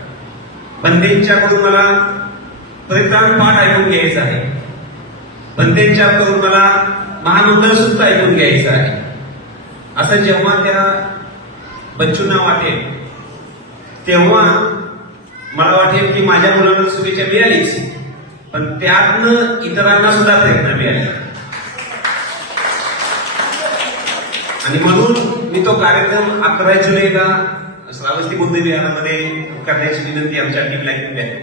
बंदेंच्याकडून मला परित्राण पाठ ऐकून घ्यायचा आहे. बंदेंच्याकडून मला महामंडळ सूत्र ऐकून घ्यायचं आहे. असं जेव्हा त्या बच्चूंना वाटेल तेव्हा मला वाटेल की माझ्या मुलांना शुभेच्छा मिळालीच पण त्यातनं इतरांना सुद्धा प्रेरणा मिळाली. आणि म्हणून मी तो कार्यक्रम 11 जुलैला श्रावस्ती बुद्ध विहारामध्ये करण्याची विनंती आमच्या टीमला केली आहे.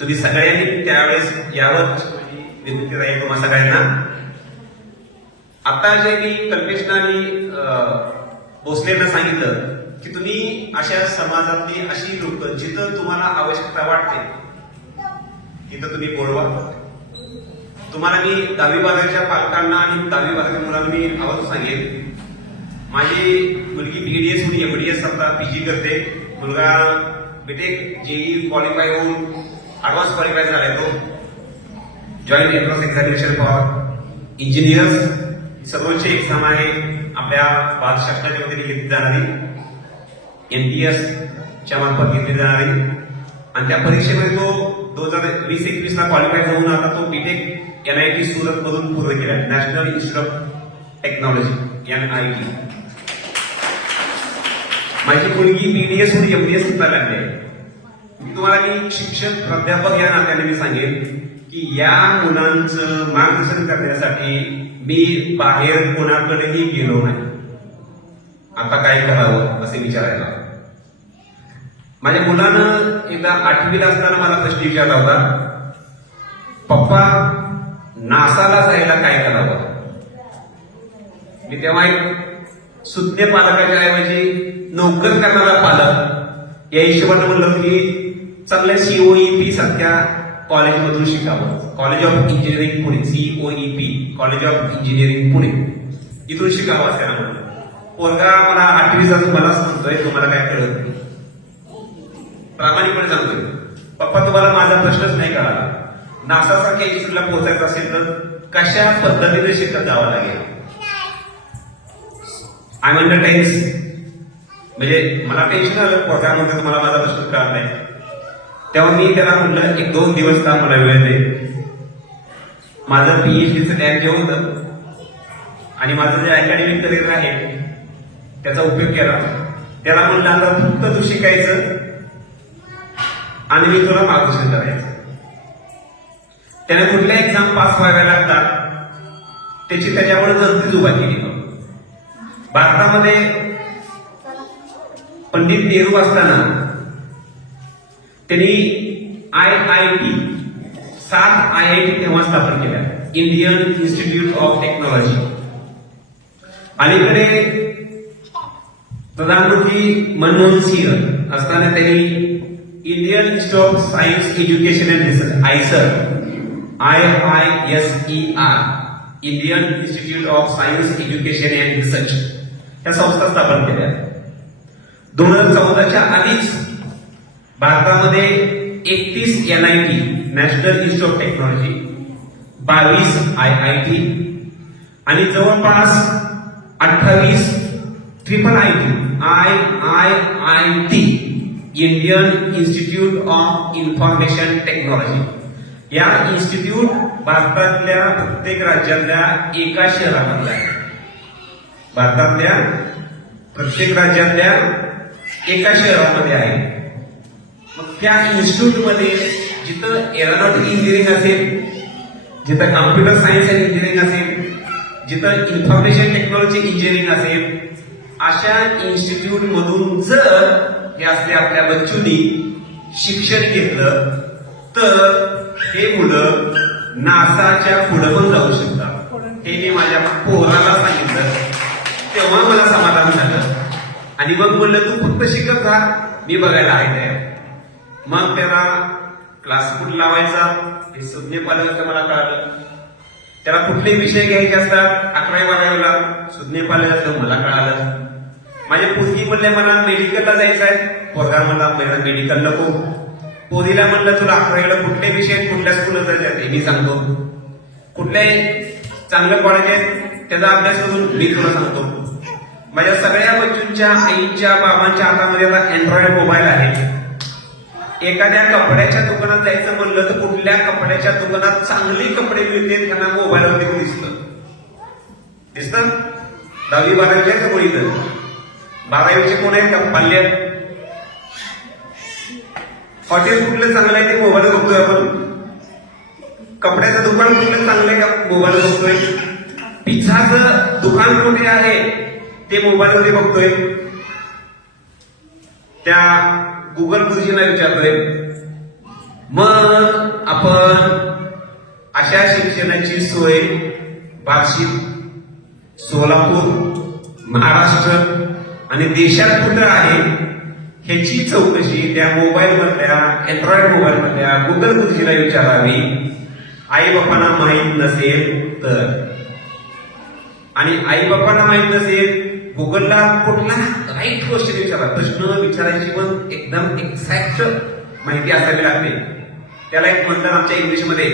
तुम्ही सगळ्यांनी त्यावेळेस यावर विनंती राहील तुम्हा सगळ्यांना. आता जे मी कल्पेशना आणि भोसलेंना सांगितलं की तुम्ही अशा समाजातली अशी लोक जिथं तुम्हाला आवश्यकता वाटते तिथं तुम्ही बोलवा. तुम्हाला मी 10वी 12वीच्या पालकांना आणि 10वी 12वीच्या मुलांना मी आवाज सांगेन. माझी मुलगी बीडीएस होऊन एमडीएस आता पीजी करते. मुलगा बीटेक जेई क्वालिफाय होऊन ऍडव्हान्स क्वालिफाय झालाय. तो joint entrance examination for engineers सर्वोच्च एक्झाम आहे आपल्या भारत शासनाच्या वतीने घेतली जाणारी, एनपीएस च्या मार्फत घेतली जाणारी. आणि त्या परीक्षेमध्ये तो 2020-21 ला क्वालिफाय होऊन आता तो बीटेक NIT सुरत मधून पूर्ण केला, national institute of technology NIT. माझी मुलगी बीडीएस होऊन एमडीएस सुद्धा लागली आहे. मी तुम्हाला मी शिक्षक प्राध्यापक या नात्याने मी सांगेन की या मुलांचं मार्गदर्शन करण्यासाठी मी बाहेर कोणाकडेही गेलो नाही. आता काय करावं असे विचारायला. माझ्या मुलानं एकदा 8वीला असताना मला प्रश्न विचारला होता, पप्पा नासाला जायला काय करावं. मी तेव्हा एक सुज्ञ पालकाच्या ऐवजी नोकर करणारा पालक या हिशोबाने म्हणलं की चांगल्या COEP सारख्या कॉलेजमधून शिकावं. College of engineering Pune, COEP college of engineering Pune, इथून शिकावं असं त्याला म्हणलं. पोरगा मला 8वीचा मला सांगतोय तुम्हाला काय कळत नाही. प्रामाणिकपणे सांगतोय, पप्पा तुम्हाला माझा प्रश्नच नाही कळाला. नासासारख्या इन्स्टिट्यूटला पोहोचायचं असेल तर कशा पद्धतीने शिकत जावं लागेल. I under tense. म्हणजे मला टेन्शन आलं पोटामध्ये तुम्हाला माझा प्रश्न कळत नाही. तेव्हा मी त्याला म्हटलं 1-2 दिवस का मला वेळ दे. माझं PhDचं टॅग जे होतं आणि माझं जे अकॅडमिक करिअर आहे त्याचा उपयोग केला. त्याला म्हणलं आता फक्त तू शिकायचं आणि मी तुला मार्गदर्शन करायचं. त्याने कुठल्या एक्झाम पास व्हाव्या लागतात त्याची त्याच्यावर गरजेच उभा केली. भारतामध्ये पंडित नेहरू असताना त्यांनी IIT 7 IIT तेव्हा स्थापन केल्या, इंडियन इन्स्टिट्यूट ऑफ टेक्नॉलॉजी. अलीकडे प्रधानमंत्री मनमोहन सिंह असताना त्यांनी Indian institute of science education and research IISER Indian institute of science education and research या संस्था स्थापन केल्या. 2014च्या आधीच भारतामध्ये 31 NIT national institute of technology, 22 IIT आणि जवळपास 28 IIIT Indian institute of information technology. या इन्स्टिट्यूट भारतातल्या प्रत्येक राज्यातल्या एका शहरामध्ये आहे. भारतातल्या प्रत्येक राज्यातल्या एका शहरामध्ये आहे. मग त्या इन्स्टिट्यूटमध्ये जिथं एरोनॉटिक इंजिनिअरिंग असेल, जिथं कॉम्प्युटर सायन्स अँड इंजिनिअरिंग असेल, जिथं इन्फॉर्मेशन टेक्नॉलॉजी इंजिनिअरिंग असेल, अशा इन्स्टिट्यूट मधून जर हे असले आपल्या बच्चूंनी शिक्षण घेतलं तर हे मुलं नासाच्या पुढे पण जाऊ शकतात. हे मी माझ्या पोराला सांगितलं तेव्हा मला समाधान झालं. आणि मग म्हणलं तू फक्त शिकत राहा, मी बघायला आहे. मग त्याला क्लास कुठे लावायचा हे सुज्ञ पालकाचं मला कळालं. त्याला कुठले विषय घ्यायचे असतात 11वी 12वीला सुज्ञ पालकाचं मला कळालं. माझ्या पोरगी म्हणल्या मला मेडिकलला जायचं आहे, पोरगा म्हणला मेडिकल नको. पोरीला म्हणलं तुला 11वीला कुठले विषय कुठल्या स्कूलला जायचं मी सांगतो. कुठल्याही चांगलं कॉलेज आहे त्याचा अभ्यास करून मी तुला सांगतो. माझ्या सगळ्या बच्चूंच्या आईच्या बाबांच्या हातामध्ये आता अँड्रॉइड मोबाईल आहे. एखाद्या कपड्याच्या दुकानात जायचं म्हणलं तर कुठल्या कपड्याच्या दुकानात चांगले कपडे मिळतील त्यांना मोबाईलवरती दिसतं. 10वी 12वी आहे का कोणी तर 12वीचे कोण आहेत का पाल्य. हॉटेल कुठलं चांगलं आहे ते मोबाईल बघतोय आपण. कपड्याचं दुकान कुठलं चांगलं आहे का मोबाईल बघतोय. पिझ्झाचं दुकान कुठे आहे ते मोबाईलमध्ये बघतोय. त्या गुगल गुरुजींना विचारतोय. मग आपण अशा शिक्षणाची सोय बार्शी, सोलापूर, महाराष्ट्र आणि देशात कुठं आहे ह्याची चौकशी त्या मोबाईल मधल्या, अँड्रॉइड मोबाईल मधल्या गुगल गुरुजीला विचारावी. आई बापांना माहीत नसेल तर, आणि आई बापांना माहीत नसेल, गुगलला कुठला राईट क्वेश्चन विचारा. प्रश्न विचारायची पण एकदम एक्झॅक्ट माहिती असावी लागते. त्याला एक म्हणतात आमच्या इंग्लिशमध्ये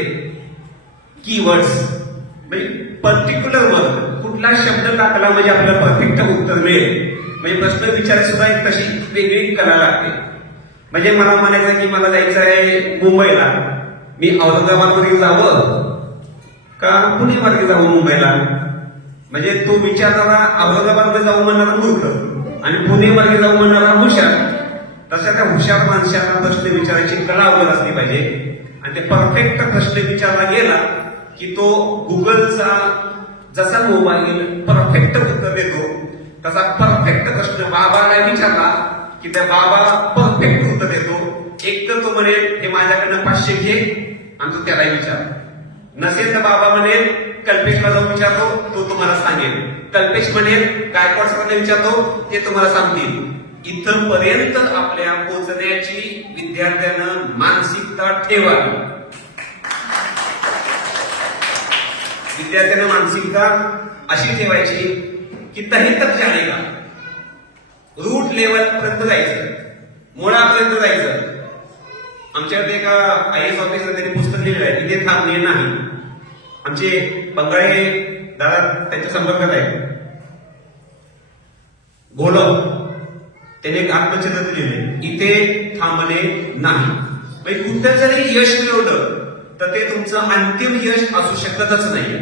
कीवर्ड्स, म्हणजे पर्टिक्युलर वर्ड, कुठला शब्द टाकला म्हणजे आपल्याला परफेक्ट उत्तर मिळेल. म्हणजे प्रश्न विचारायची सुद्धा एक तशी वेगळी कला लागते. म्हणजे मला म्हणायचं की मला जायचं आहे मुंबईला, मी औरंगाबादमध्ये जावं का पुणे मार्गे जावं मुंबईला. म्हणजे तो विचारणारा औरंगाबादमध्ये जाऊ म्हणणारा मूर्ख आणि पुणे मार्गे जाऊ म्हणणारा हुशार. तशा त्या हुशार माणसाला प्रश्न विचारायची कला अवगत असली पाहिजे. आणि ते परफेक्ट प्रश्न विचारला गेला की तो गुगलचा जसा मोबाईल परफेक्ट उत्तर देतो तसा परफेक्ट प्रश्न बाबाला विचारला की त्या बाबा परफेक्ट उत्तर देतो. एक तर तो म्हणेल हे माझ्याकडनं 500 घे आणि तो त्याला विचार. नसेल तर बाबा म्हणेल कल्पेशला जाऊन विचारतो, तो तुम्हाला सांगेल. कल्पेश म्हणेल गायकवाड सरांना विचारतो, ते तुम्हाला सांगतील. इथपर्यंत आपल्या पोहोचण्याची विद्यार्थ्यांना मानसिकता ठेवावी. विद्यार्थ्यांना मानसिकता अशी ठेवायची की तही तक जाणे का, रूट लेवल पर्यंत जायचं, मुळापर्यंत जायचं. आमच्याकडे एका IAS ऑफिसर त्यांनी पुस्तक लिहिलं आहे, इथे थांबणे नाही. आमचे बंगाळे दादा त्यांच्या संपर्कात आहे, गोलव, त्याने एक आत्मचित्र लिहिले, इथे थांबणे नाही. म्हणजे कुठं जरी यश मिळवलं तर ते तुमचं अंतिम यश असू शकतच नाही.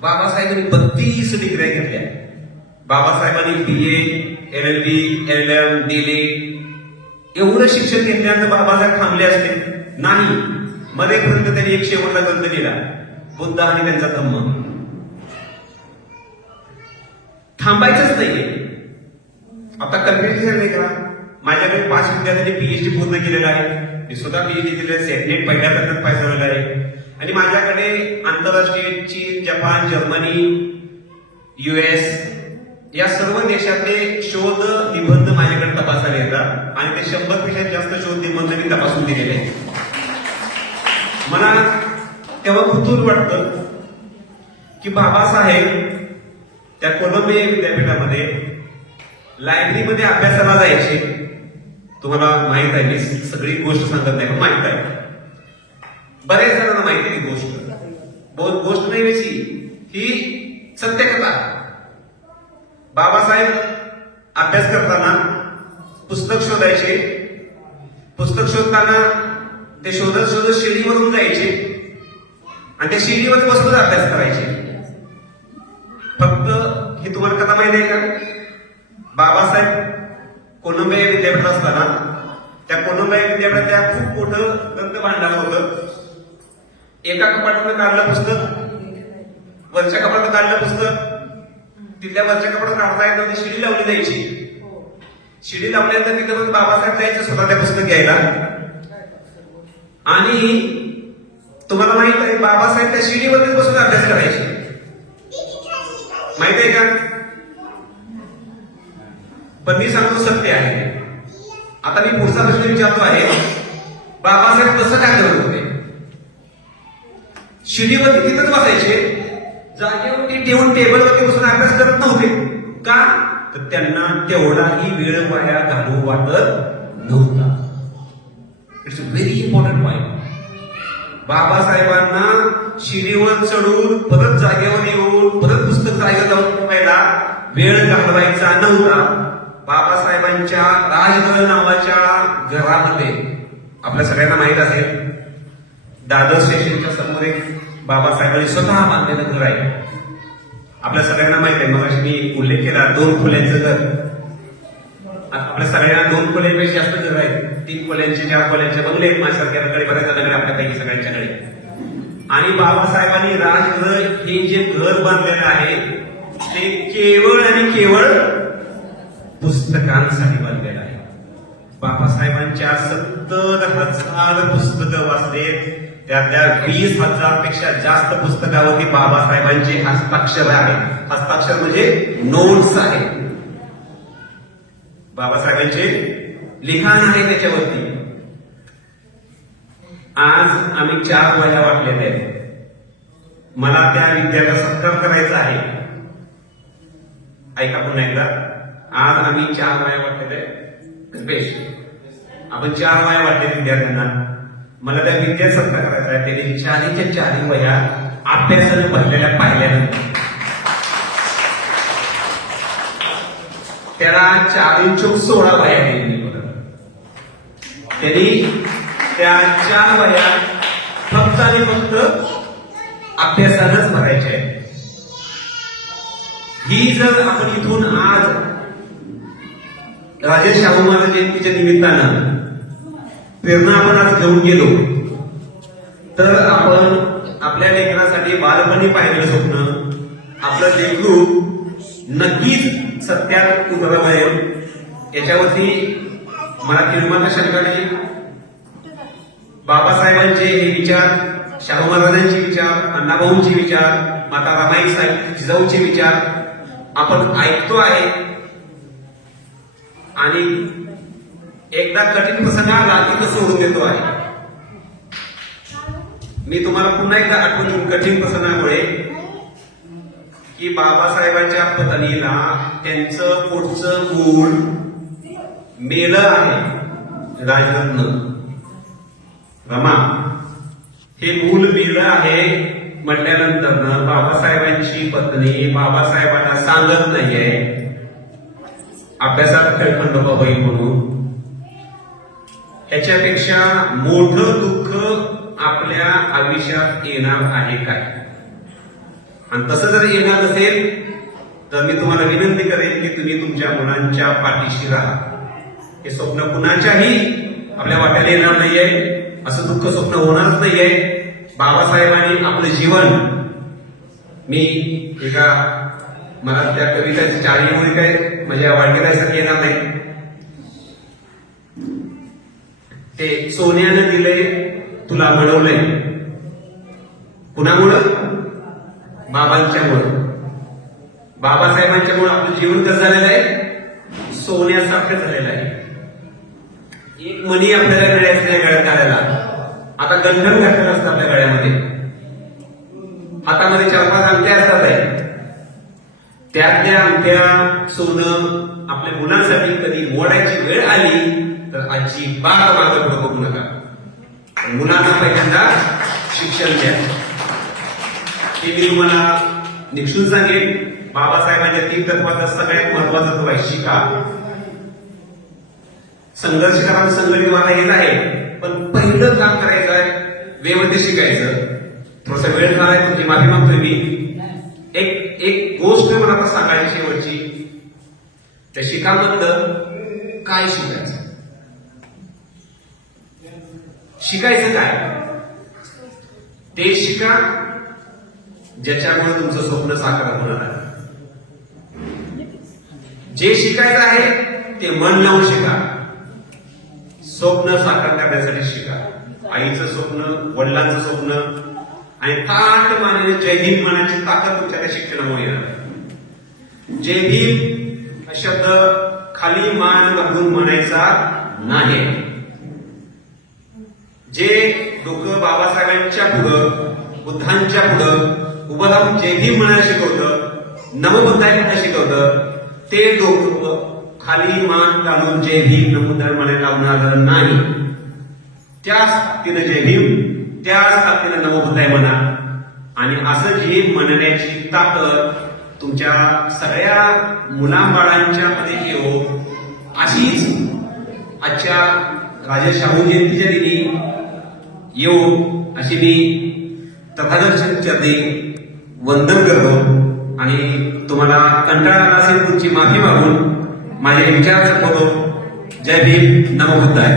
बाबासाहेबांनी 32 डिग्र्या घेतल्या. बाबासाहेबांनी BA, LLB, LLM, DLE एवढं शिक्षण घेतल्यानंतर बाबासाहेब थांबले असते नाही. मध्येपर्यंत त्यांनी एक शेवटचा ग्रंथ लिहिला, बुद्ध आणि त्यांचा धम्म. थांबायचंच नाहीये. आता कन्फ्युजन नाही करा. माझ्याकडे 5 विद्यार्थ्यांनी PhD पूर्ण केलेलं आहे. मी स्वतः PhD केलेलं, सेटनेट पहिल्या प्रयत्नात पास झालेलं आहे. आणि माझ्याकडे आंतरराष्ट्रीय चीन, जपान, जर्मनी, US या सर्व देशातले शोध निबंध माझ्याकडे तपासायला येतात आणि ते 100 पेक्षा जास्त शोध निबंध मी तपासून दिलेले आहेत. मला तेव्हा कुतूहल वाटतं की बाबासाहेब त्या कोलंबिया विद्यापीठामध्ये लायब्ररीमध्ये अभ्यासाला जायचे. तुम्हाला माहित आहे, मी सगळी गोष्ट सांगत नाही पण माहित आहे, बऱ्याच जणांना माहिती आहे ही गोष्ट नाही वेची, ही सत्यकथा. बाबासाहेब अभ्यास करताना पुस्तक शोधायचे. पुस्तक शोधताना ते शोधत शोधत शिडीवरून जायचे आणि त्या शिडीवर बसून अभ्यास करायचे. फक्त हे तुम्हाला कथा माहिती आहे का? बाबासाहेब कोलंबिया विद्यापीठात असताना त्या कोलंबिया विद्यापीठात त्या खूप मोठं ग्रंथ भांडार होतं. एका कपाटातून काढलं पुस्तक, वरच्या कपाटात काढलं पुस्तक, तिथल्या वरच्या कपाटात काढता येत नव्हती, शिडी लावली जायची. शिडी लावल्यानंतर तिथं बाबासाहेब जायचं स्वतः त्या पुस्तक घ्यायला. आणि तुम्हाला माहित आहे बाबासाहेब त्या शिडीवरतीच बसून अभ्यास करायचे. माहित आहे का? पण मी सांगतो सत्य आहे. आता मी पुढचा प्रश्न विचारतो आहे, बाबासाहेब कसं काय करत होते? शिडीवरती तिथंच बसायचे, जागेवरती ठेवून टेबलवरती बसून अभ्यास करत नव्हते. का? तर त्यांना तेवढाही वेळ वाया घालवू वाटत नव्हता. It's a very important point. बाबासाहेबांना शिडीवर चढून परत जागेवर येऊन परत पुस्तक जागेवर जाऊन ठेवायला वेळ घालवायचा नव्हता. बाबासाहेबांच्या राजगड नावाच्या घरामध्ये, आपल्या सगळ्यांना माहित असेल, दादर स्टेशनच्या समोर एक बाबासाहेबांनी स्वतः बांधलेलं घर आहे. आपल्या सगळ्यांना माहित आहे, मग मी उल्लेख केला 2 खोल्यांचं घर. आपल्या सगळ्यांना 2 खोल्यांपेक्षा जास्त घर आहेत. 3 खोल्यांचे 4 खोल्यांचे बंगले आहेत माझ्यासारख्या बऱ्याच जणांकडे, आपल्यापैकी सगळ्यांच्याकडे. आणि बाबासाहेबांनी राजगृह हे जे घर बांधलेलं आहे ते केवळ आणि केवळ पुस्तकांसाठी बांधलेलं आहे. बाबासाहेबांच्या 70,000 पुस्तकं वाचले, त्यातल्या 20,000 पेक्षा जास्त पुस्तकावरती बाबासाहेबांचे हस्ताक्षर आहे. हस्ताक्षर म्हणजे नोट्स आहे, बाबासाहेबांचे लिखाण आहे त्याच्यावरती. आज आम्ही 4 वह्या वाटलेल्या आहेत. मला त्या विद्यार्थ्याचा सत्कार करायचा आहे. ऐका पुन्हा एकदा, आज आम्ही 4 वह्या वाटलेल्या आहेत. बेस्ट, आपण 4 वह्या वाटल्या विद्यार्थ्यांना. मला त्या विद्यार्थ्याचा सत्कार करायचा आहे. त्याने 4च्या 4 वह्या अभ्यासाने भरलेल्या पाहिल्यानंतर त्याला 4×16 वह्या दिली. त्यांनी त्या 4 वह्या फक्त आणि फक्त अभ्यासानंच भरायच्या आहेत. ही जर आपण इथून आज राजे शाहू महाराज जयंतीच्या निमित्तानं प्रेरणा आपण आज घेऊन गेलो तर आपण आपल्या लेकरासाठी बालपणी पाहिलेलं स्वप्न आपलं लेकरू नक्कीच सत्यात उतरवायं याच्यावरती मला किरमाना शंका नाही. बाबासाहेबांचे हे विचार, शाहू महाराजांचे विचार, अण्णाभाऊंचे विचार, माता रमाई साहेब जिजाऊचे विचार आपण ऐकतो आहे आणि एकदा कठीण प्रसंग आला की सोडून देतो आहे. मी तुम्हाला पुन्हा एकदा आठवण देईन कठीण प्रसंगामुळे की बाबासाहेबांच्या पत्नीला त्यांचं पोटचं मूल मेलं आहे. राजरत्न रमा हे मूल मेलं आहे म्हटल्यानंतर बाबासाहेबांची पत्नी बाबासाहेबांना सांगत नाहीये अभ्यासात खेळखंडोबा होईल म्हणून. ह्याच्यापेक्षा मोठं दुःख आपल्या आयुष्यात येणार आहे काय? आणि तसं जर येणार नसेल तर मी तुम्हाला विनंती करेन की तुम्ही तुमच्या मुलांच्या पाठीशी राहा. हे स्वप्न कुणाच्याही आपल्या वाट्याला येणार नाहीये, असं दुःख स्वप्न होणारच नाहीये. बाबासाहेबांनी आपलं जीवन, मी एका मला त्या कविताची 4 ओळी काय म्हणजे वाढण्यासाठी येणार नाही. ते सोन्यानं दिले तुला मिळवलंय, कुणामुळं? बाबांच्यामुळं. बाबासाहेबांच्यामुळं आपलं जीवन कसं झालेलं आहे? सोन्यासारखं झालेलं आहे. एक मणी आपल्याला गळ्यात नाही, गळ्यात घालायला आता गंधन घातलेलं असतं आपल्या गळ्यामध्ये, हातामध्ये 4-5 अंगठ्या असतात आहे. त्यातल्या अंगठ्या सोनं आपल्या मुलांसाठी कधी मोडायची वेळ आली तर अजिबात मागं पुढं बघू नका. मुलांना पहिल्यांदा शिक्षण द्या. हे मी तुम्हाला निक्षून सांगेन. बाबासाहेबांच्या 3 तत्वाचा सगळ्यात महत्वाचा तो आहे शिका. संघर्ष करा, संघटित व्हायला येत आहे, पण पहिलं काम करायचं आहे वेळेमध्ये शिकायचं. थोडासा वेळ झालाय, तुमची माफी मागतोय मी. एक गोष्ट मला आता सांगायची शेवटची. त्या शिकामधलं काय शिकायचं? शिकायचं काय? ते शिका ज्याच्यामुळे तुमचं स्वप्न साकार होणार आहे. जे शिकायचं आहे ते मन लावून शिका. स्वप्न साकार करण्यासाठी शिका. आईचं स्वप्न, वडिलांचं स्वप्न आणि ताट मानेने जय भीम मनाची ताकद तुमच्या त्या शिक्षणामुळे येणार. जय भीम हा शब्द खाली मान घालून म्हणायचा नाही. जे डोकं बाबासाहेबांच्या पुढं, बुद्धांच्या पुढं उभं राहून जय भीम म्हणायला शिकवतं, नमोबुद्धाय म्हणायला शिकवतं, ते डोकं खाली मान घालून जय भीम नमोबुद्धाय म्हणायला लावणार नाही. त्याच ताकदीनं जय भीम, त्याच ताकदीनं नमोबुद्धाय म्हणा. आणि असं जे म्हणण्याची ताकद तुमच्या सगळ्या मुलांबाळांच्या मध्ये येऊ, अशीच आजच्या राजे शाहू जयंतीच्या दिनी येऊ अशी मी तथागत चरणी वंदन करतो. आणि तुम्हाला कंटाळा आला असेल तुमची माफी मागून माझे विचार संपवतो. जय भीम, नमो बुद्धाय.